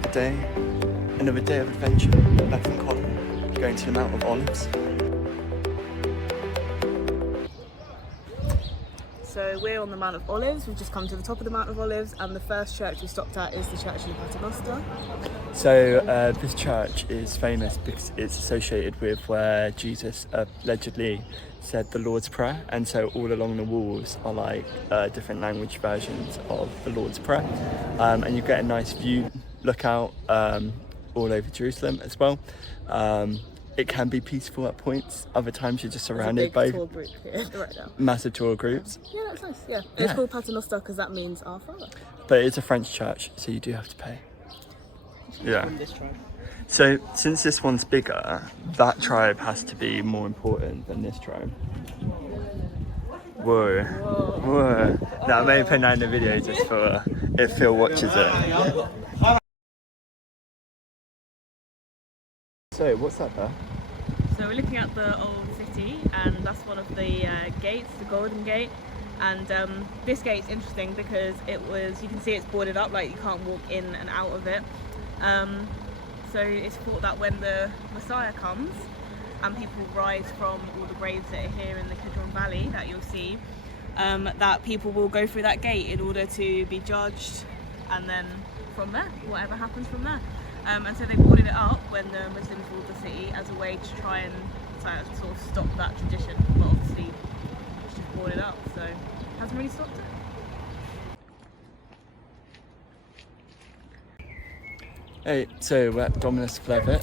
another day of adventure. Beth and Colin going to the Mount of Olives. So we're on the Mount of Olives. We've just come to the top of the Mount of Olives, and the first church we stopped at is the Church of Paternoster. So this church is famous because it's associated with where Jesus allegedly said the Lord's Prayer, and so all along the walls are like different language versions of the Lord's Prayer, and you get a nice view, look out all over Jerusalem as well. It can be peaceful at points. Other times you're just surrounded by tour group here right now. Massive tour groups. Yeah, that's nice. Yeah, it's called Paternoster because that means our Father. But it's a French church, so you do have to pay. Yeah. This tribe. So since this one's bigger, that tribe has to be more important than this tribe. Whoa. Whoa. Now I may put that in the video just for if Phil watches it. So what's that there? So we're looking at the old city, and that's one of the gates, the Golden Gate. And this gate's interesting because you can see it's boarded up, like you can't walk in and out of it. So it's thought that when the Messiah comes and people rise from all the graves that are here in the Kidron Valley that you'll see, that people will go through that gate in order to be judged, and then from there, whatever happens from there. And so they boarded it up when the Muslims ruled the city as a way to try and sort of stop that tradition, but obviously it's just boarded up, so it hasn't really stopped it. Hey, so we're at Dominus Flevit,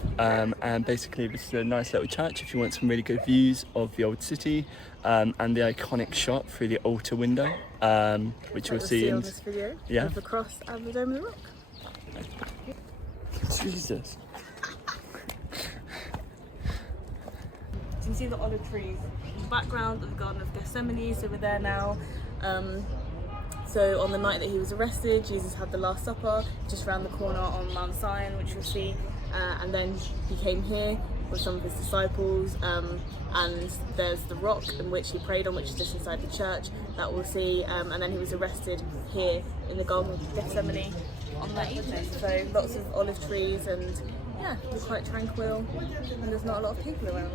and basically this is a nice little church if you want some really good views of the old city, and the iconic shot through the altar window, which you'll see in this video, yeah, with the cross and the Dome of the Rock. Jesus. You can see the olive trees in the background of the Garden of Gethsemane, so we're there now. So on the night that he was arrested, Jesus had the Last Supper just around the corner on Mount Zion, which you'll see, and then he came here with some of his disciples, and there's the rock in which he prayed on, which is just inside the church, that we'll see, and then he was arrested here in the Garden of Gethsemane on that evening. So lots of olive trees, and yeah, it's quite tranquil, and there's not a lot of people around.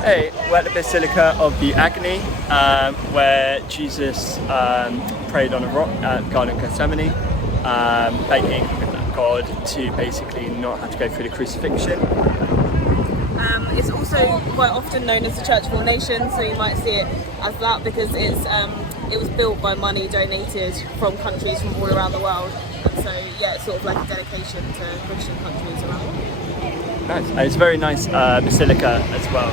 Hey, we're at the Basilica of the Agni, where Jesus prayed on a rock at Garden of Gethsemane, begging God to basically not have to go through the crucifixion. It's also quite often known as the Church of All Nations, so you might see it as that because it was built by money donated from countries from all around the world, and so yeah, it's sort of like a dedication to Christian countries around the world. Nice. It's a very nice basilica as well,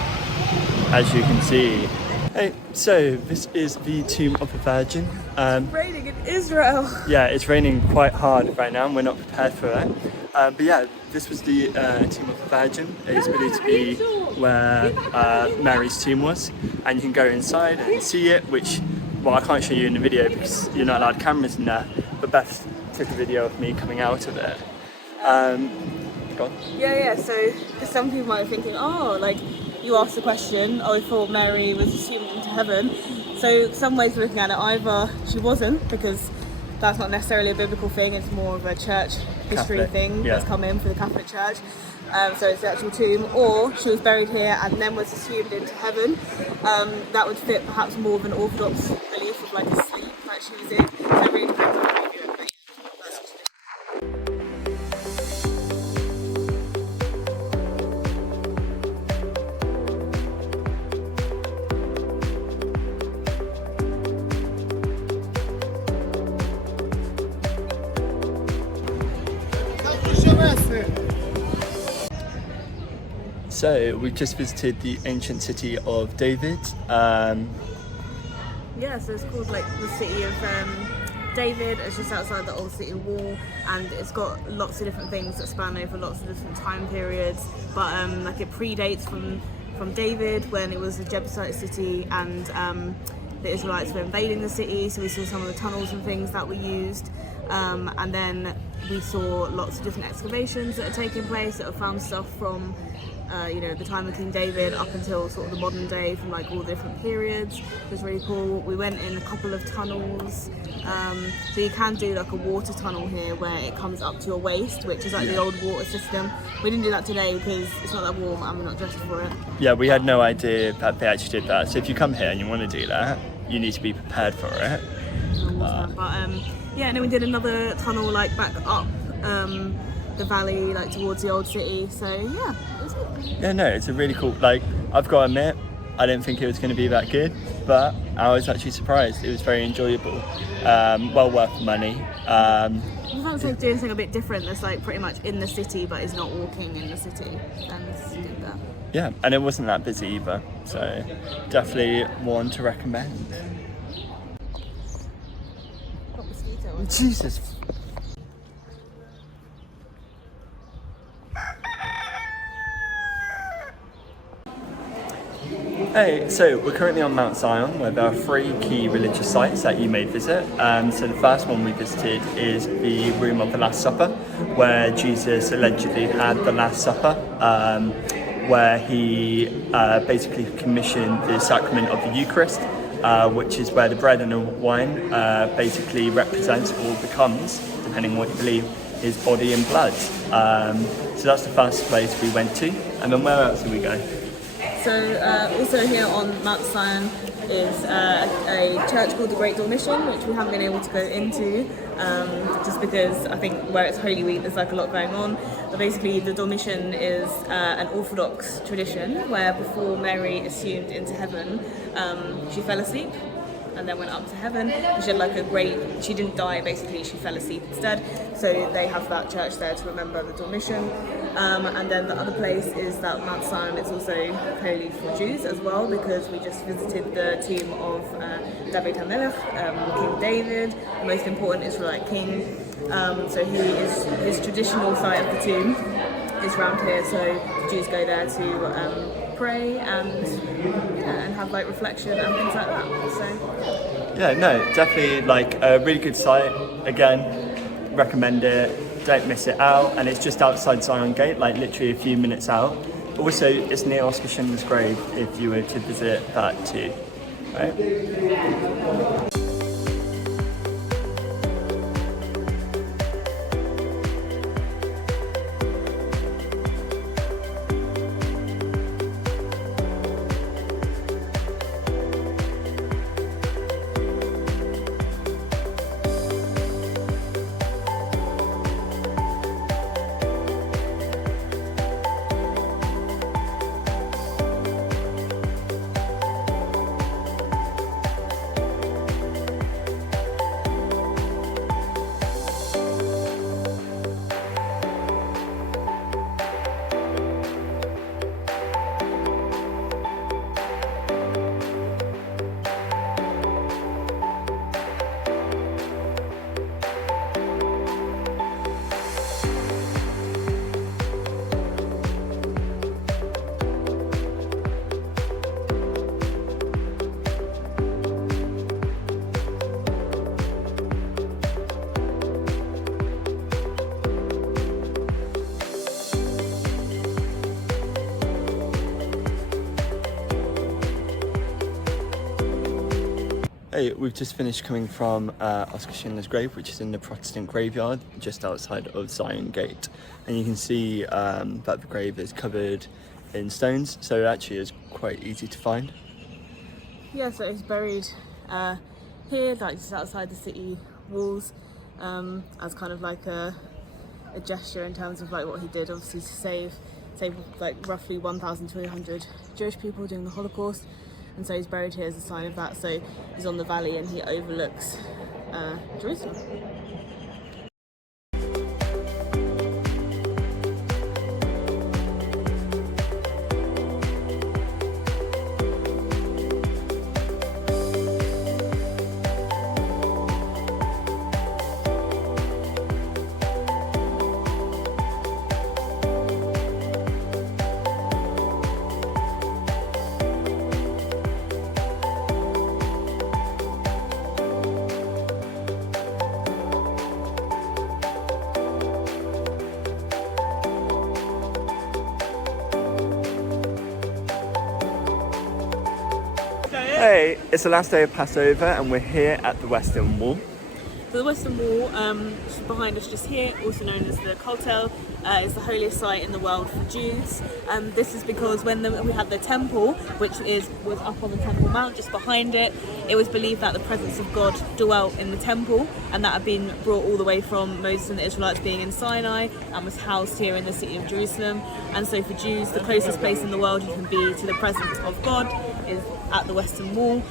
as you can see. Hey, so this is the Tomb of the Virgin. It's raining in Israel. Yeah, it's raining quite hard right now, and we're not prepared for that. But yeah, this was the Tomb of the Virgin. It is believed to be where Mary's tomb was, and you can go inside and see it, which, well, I can't show you in the video because you're not allowed cameras in there, but Beth took a video of me coming out of it. Go on. Yeah, so because some people might be thinking, oh, like you asked the question, oh, I thought Mary was assumed into heaven. So some ways of looking at it, either she wasn't, because that's not necessarily a biblical thing, it's more of a church history Catholic, thing yeah, that's come in for the Catholic Church. So it's the actual tomb, or she was buried here and then was assumed into heaven. That would fit perhaps more of an Orthodox belief of like a sleep that she was in. So it really depends on how you view it, but that's just it. So we've just visited the ancient city of David. Yeah, so it's called like the city of David. It's just outside the old city wall, and it's got lots of different things that span over lots of different time periods. But like it predates from David, when it was a Jebusite city, and the Israelites were invading the city. So we saw some of the tunnels and things that were used. And then we saw lots of different excavations that are taking place that have found stuff from the time of King David up until sort of the modern day, from like all the different periods. It was really cool. We went in a couple of tunnels, so you can do like a water tunnel here where it comes up to your waist, which is like the old water system. We didn't do that today because it's not that warm and we're not dressed for it. Yeah, we had no idea that they actually did that. So if you come here and you want to do that, you need to be prepared for it. And then we did another tunnel like back up the valley, like towards the old city. So yeah, it was good. Yeah, no, it's a really cool, like, I've got to admit, I didn't think it was going to be that good, but I was actually surprised. It was very enjoyable, well worth the money. We felt like doing something a bit different that's like pretty much in the city but is not walking in the city, and this did that. Yeah, and it wasn't that busy either, so definitely one to recommend. Got mosquito. Jesus. Hey, so we're currently on Mount Zion, where there are 3 key religious sites that you may visit. So the first one we visited is the Room of the Last Supper, where Jesus allegedly had the Last Supper, where he basically commissioned the sacrament of the Eucharist, which is where the bread and the wine basically represents or becomes, depending on what you believe, his body and blood. So that's the first place we went to. And then where else did we go? So also here on Mount Zion is a church called the Great Dormition, which we haven't been able to go into just because I think where it's Holy Week there's like a lot going on. But basically the Dormition is an Orthodox tradition where before Mary assumed into heaven, she fell asleep and then went up to heaven. She had like she didn't die basically, she fell asleep instead. So they have that church there to remember the Dormition. And then the other place is that Mount Zion is also holy for Jews as well, because we just visited the tomb of David HaMelech, King David, the most important Israelite king. So his traditional site of the tomb is around here, so Jews go there to pray and have like reflection and things like that. So yeah, no, definitely like a really good site. Again, recommend it. Don't miss it out, and it's just outside Zion Gate, like literally a few minutes out. Also, it's near Oscar Schindler's grave if you were to visit that too, right? Hey, we've just finished coming from Oscar Schindler's grave, which is in the Protestant graveyard just outside of Zion Gate, and you can see that the grave is covered in stones, so it actually is quite easy to find. yeah, so he's buried here, like just outside the city walls, as kind of like a gesture in terms of like what he did, obviously to save like roughly 1,200 Jewish people during the Holocaust. And so he's buried here as a sign of that. So he's on the valley and he overlooks Jerusalem. Hey, it's the last day of Passover and we're here at the Western Wall. So the Western Wall, behind us just here, also known as the Kotel, is the holiest site in the world for Jews. This is because when we had the temple, which was up on the Temple Mount, just behind it, it was believed that the presence of God dwelt in the temple, and that had been brought all the way from Moses and the Israelites being in Sinai, and was housed here in the city of Jerusalem. And so for Jews, the closest place in the world you can be to the presence of God is at the Western Wall,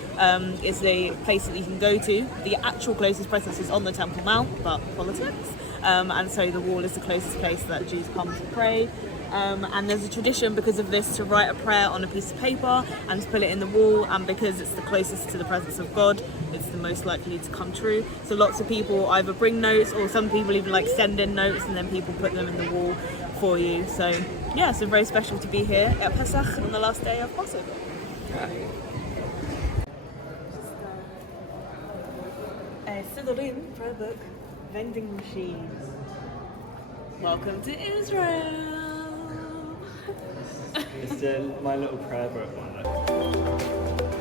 is the place that you can go to. The actual closest presence is on the Temple Mount, but politics. And so the wall is the closest place that Jews come to pray. And there's a tradition because of this to write a prayer on a piece of paper and to put it in the wall, and because it's the closest to the presence of God, it's the most likely to come true. So lots of people either bring notes, or some people even like send in notes and then people put them in the wall for you. So yeah, so very special to be here at Pesach on the last day of Passover. Sidorim prayer book vending machines. Welcome to Israel. It's my little prayer book one.